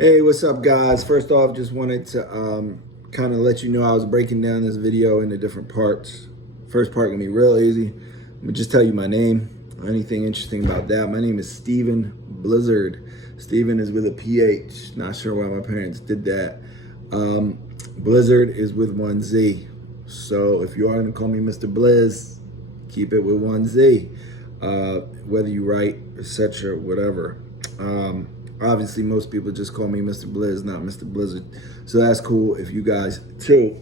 Hey, what's up, guys? First off, just wanted to kind of let you know I was breaking down this video into different parts. First part gonna be real easy. I'm gonna just tell you my name. Anything interesting about that? My name is Steven Blizzard. Steven is with a PH. Not sure why my parents did that. Blizzard is with one Z. So if you are gonna call me Mr. Blizz, keep it with one Z. Whether you write, etc., whatever. Obviously, most people just call me Mr. Blizz, not Mr. Blizzard. So that's cool if you guys too.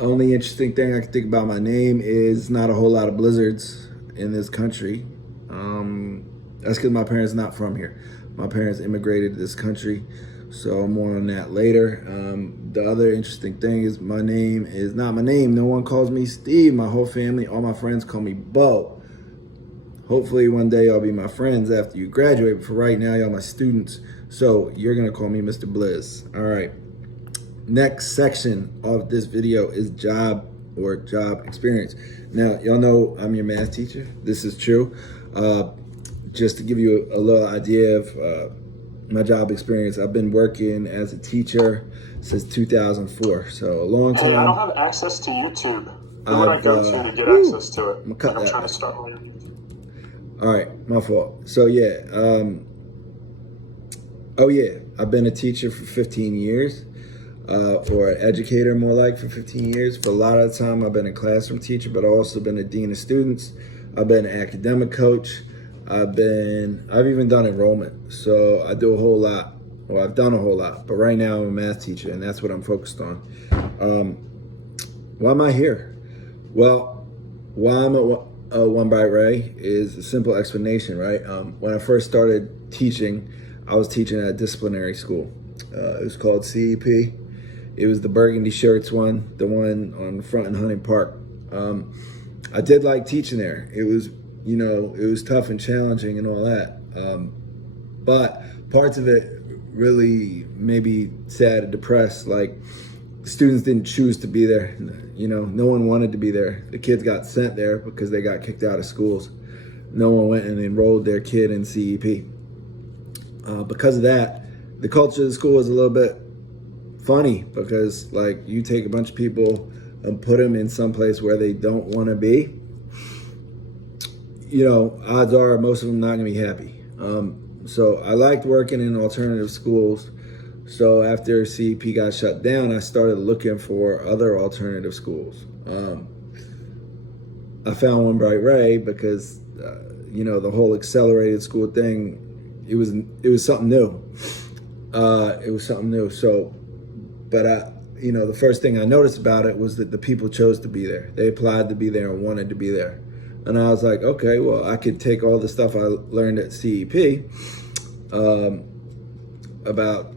Only interesting thing I can think about my name is not a whole lot of blizzards in this country. That's because my parents are not from here. My parents immigrated to this country, so more on that later. The other interesting thing is my name is not my name. No one calls me Steve. My whole family, all my friends call me Bo. Hopefully one day y'all be my friends after you graduate, but for right now, y'all my students. So you're gonna call me Mr. Blizz. All right. Next section of this video is job or job experience. Now, y'all know I'm your math teacher. This is true. Just to give you a little idea of my job experience, I've been working as a teacher since 2004. So a long time. Hey, I don't have access to YouTube. Who would I go to get access to it? I'm gonna cut that. Trying to start my own. All right, my fault. So yeah, I've been a teacher for 15 years, or an educator more like for 15 years. For a lot of the time, I've been a classroom teacher, but I've also been a dean of students. I've been an academic coach. I've even done enrollment. So I do a whole lot. Well, I've done a whole lot, but right now I'm a math teacher, and that's what I'm focused on. Why am I here? Well, why I'm at One Bright Ray is a simple explanation, right? When I first started teaching, I was teaching at a disciplinary school. It was called CEP. It was the burgundy shirts one, the one on the front in Hunting Park. I did like teaching there. It was, it was tough and challenging and all that. But parts of it really made me sad and depressed. Like, students didn't choose to be there. No one wanted to be there. The kids got sent there because they got kicked out of schools. No one went and enrolled their kid in CEP. Because of that, the culture of the school is a little bit funny because, like, you take a bunch of people and put them in some place where they don't want to be. Odds are most of them not going to be happy. So I liked working in alternative schools. So after CEP got shut down, I started looking for other alternative schools. I found One Bright Ray because, the whole accelerated school thing, it was something new. It was something new. So, but the first thing I noticed about it was that the people chose to be there. They applied to be there and wanted to be there. And I was like, okay, well, I could take all the stuff I learned at CEP about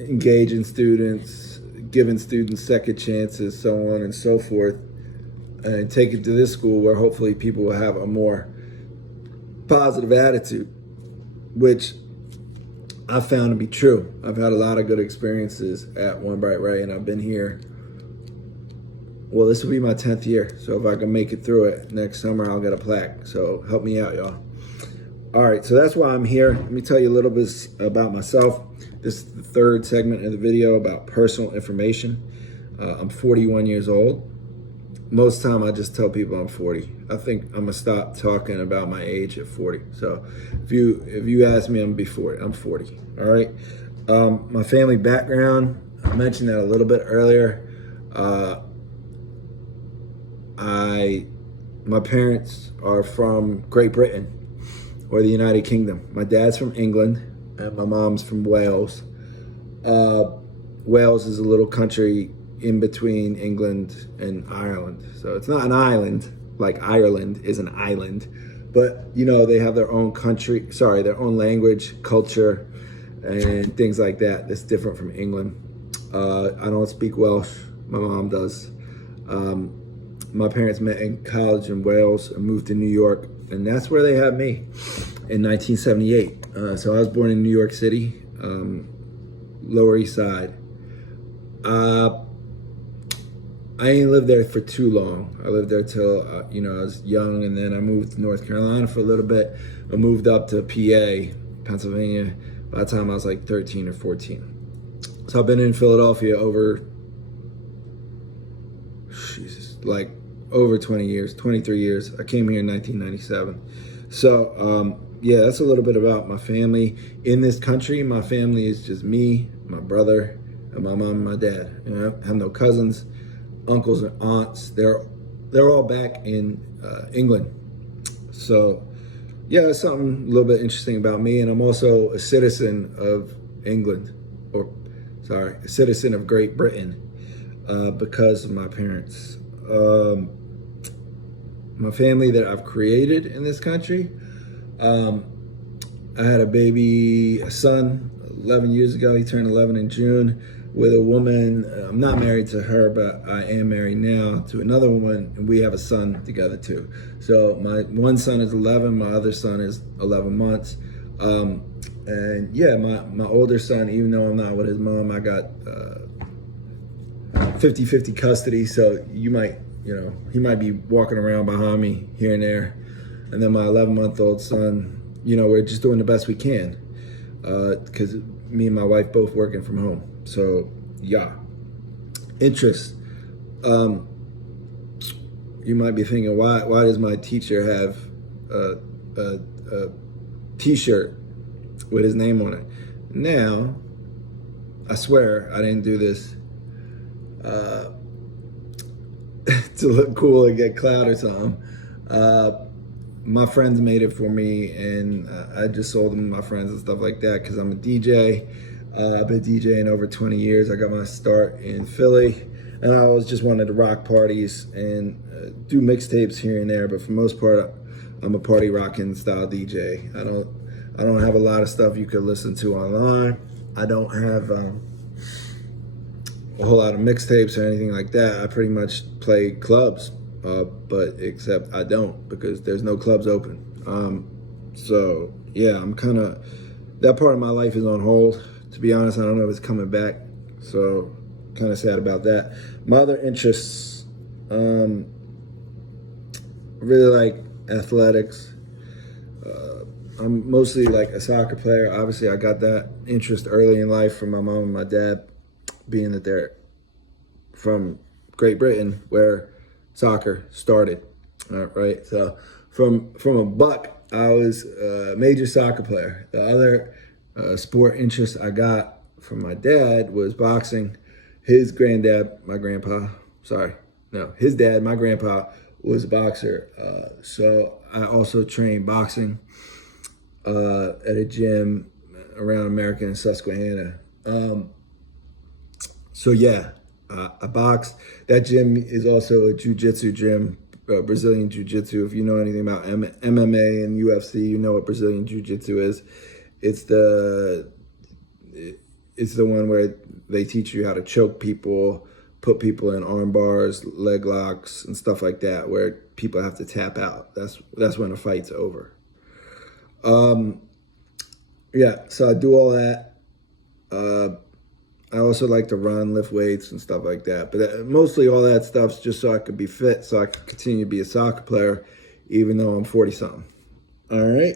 engaging students, giving students second chances, so on and so forth, and take it to this school where hopefully people will have a more positive attitude, which I found to be true. I've had a lot of good experiences at One Bright Ray, and I've been here. Well, this will be my 10th year, so if I can make it through it next summer, I'll get a plaque. So help me out, y'all. All right, so that's why I'm here. Let me tell you a little bit about myself. This is the third segment of the video about personal information. I'm 41 years old. Most time I just tell people I'm 40. I think I'm gonna stop talking about my age at 40. So if you ask me, I'm gonna be 40. I'm 40. All right. My family background, I mentioned that a little bit earlier. My parents are from Great Britain or the United Kingdom. My dad's from England and my mom's from Wales. Wales is a little country in between England and Ireland. So it's not an island like Ireland is an island, but they have their own their own language, culture, and things like that. That's different from England. I don't speak Welsh. My mom does. My parents met in college in Wales and moved to New York, and that's where they had me in 1978. So I was born in New York City, Lower East Side. I ain't lived there for too long. I lived there till I was young, and then I moved to North Carolina for a little bit. I moved up to PA, Pennsylvania, by the time I was like 13 or 14. So I've been in Philadelphia over, like over 20 years, 23 years. I came here in 1997. So yeah, that's a little bit about my family. In this country, my family is just me, my brother, and my mom and my dad. You know, I have no cousins, uncles and aunts. They're all back in England. So yeah, that's something a little bit interesting about me. And I'm also a citizen of England, or sorry, a citizen of Great Britain because of my parents. My family that I've created in this country. I had a son 11 years ago. He turned 11 in June with a woman. I'm not married to her, but I am married now to another woman, and we have a son together too. So my one son is 11, my other son is 11 months. And yeah, my older son, even though I'm not with his mom, I got 50-50 custody. So he might be walking around behind me here and there. And then my 11-month-old son, we're just doing the best we can because me and my wife both working from home. So yeah, interests. You might be thinking, why does my teacher have a T-shirt with his name on it? Now, I swear I didn't do this to look cool and get clout or something. My friends made it for me, and I just sold them to my friends and stuff like that because I'm a DJ. I've been DJing over 20 years. I got my start in Philly, and I always just wanted to rock parties and do mixtapes here and there. But for the most part, I'm a party rocking style DJ. I don't have a lot of stuff you could listen to online. I don't have a whole lot of mixtapes or anything like that. I pretty much play clubs. But except I don't because there's no clubs open. So yeah, I'm that part of my life is on hold. To be honest, I don't know if it's coming back. So kind of sad about that. My other interests, really like athletics. I'm mostly like a soccer player. Obviously, I got that interest early in life from my mom and my dad, being that they're from Great Britain, where soccer started. Right, so from a buck, I was a major soccer player. The other sport interest I got from my dad was boxing. His dad, my grandpa, was a boxer. So I also trained boxing at a gym around America and Susquehanna. So yeah, I boxed. That gym is also a jiu-jitsu gym, Brazilian jiu-jitsu. If you know anything about MMA and UFC, you know what Brazilian jiu-jitsu is. It's the one where they teach you how to choke people, put people in arm bars, leg locks, and stuff like that, where people have to tap out. That's when a fight's over. Yeah, so I do all that. I also like to run, lift weights, and stuff like that. But mostly all that stuff's just so I could be fit, so I could continue to be a soccer player, even though I'm 40-something. All right?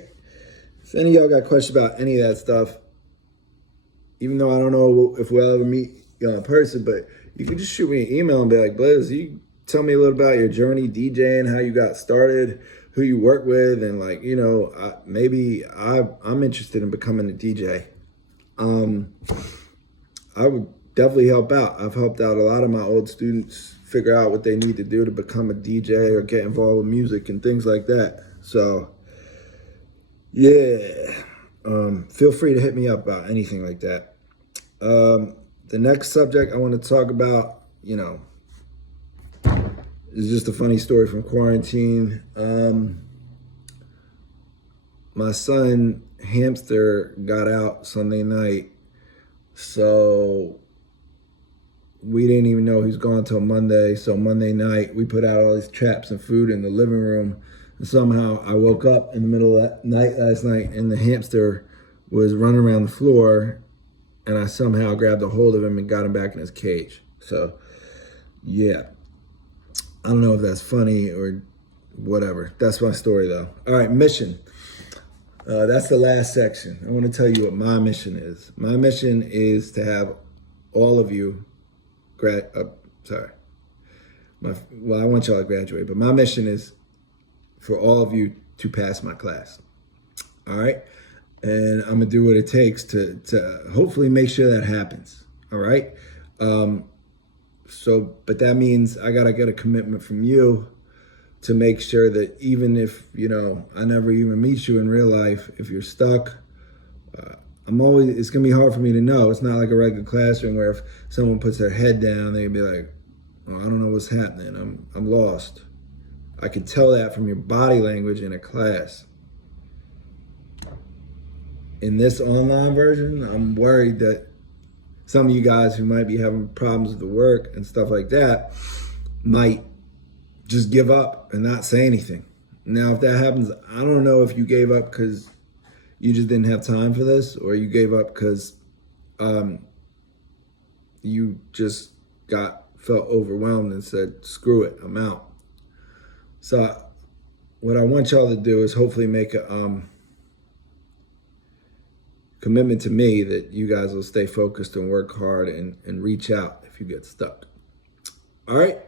If any of y'all got questions about any of that stuff, even though I don't know if we'll ever meet in person, but you can just shoot me an email and be like, Blizz, you tell me a little about your journey DJing, how you got started, who you work with, and like, maybe I'm interested in becoming a DJ. I would definitely help out. I've helped out a lot of my old students figure out what they need to do to become a DJ or get involved with music and things like that. So, yeah, feel free to hit me up about anything like that. The next subject I want to talk about, is just a funny story from quarantine. My son, Hamster, got out Sunday night. So we didn't even know he was gone till Monday. So Monday night, we put out all these traps and food in the living room. And somehow I woke up in the middle of that night last night, and the hamster was running around the floor, and I somehow grabbed a hold of him and got him back in his cage. So yeah, I don't know if that's funny or whatever. That's my story though. All right, mission. That's the last section. I want to tell you what my mission is. My mission is to have all of you I want y'all to graduate, but my mission is for all of you to pass my class. All right? And I'm going to do what it takes to hopefully make sure that happens. All right? But that means I got to get a commitment from you to make sure that even if, I never even meet you in real life, if you're stuck, it's going to be hard for me to know. It's not like a regular classroom where if someone puts their head down, they'd be like, oh, I don't know what's happening. I'm lost. I could tell that from your body language in a class. In this online version, I'm worried that some of you guys who might be having problems with the work and stuff like that might just give up and not say anything. Now, if that happens, I don't know if you gave up because you just didn't have time for this, or you gave up because you just felt overwhelmed and said, screw it, I'm out. So what I want y'all to do is hopefully make a commitment to me that you guys will stay focused and work hard and reach out if you get stuck. All right.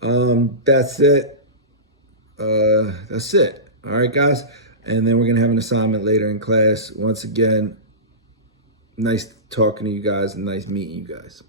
That's it. That's it. All right, guys. And then we're going to have an assignment later in class. Once again, nice talking to you guys and nice meeting you guys.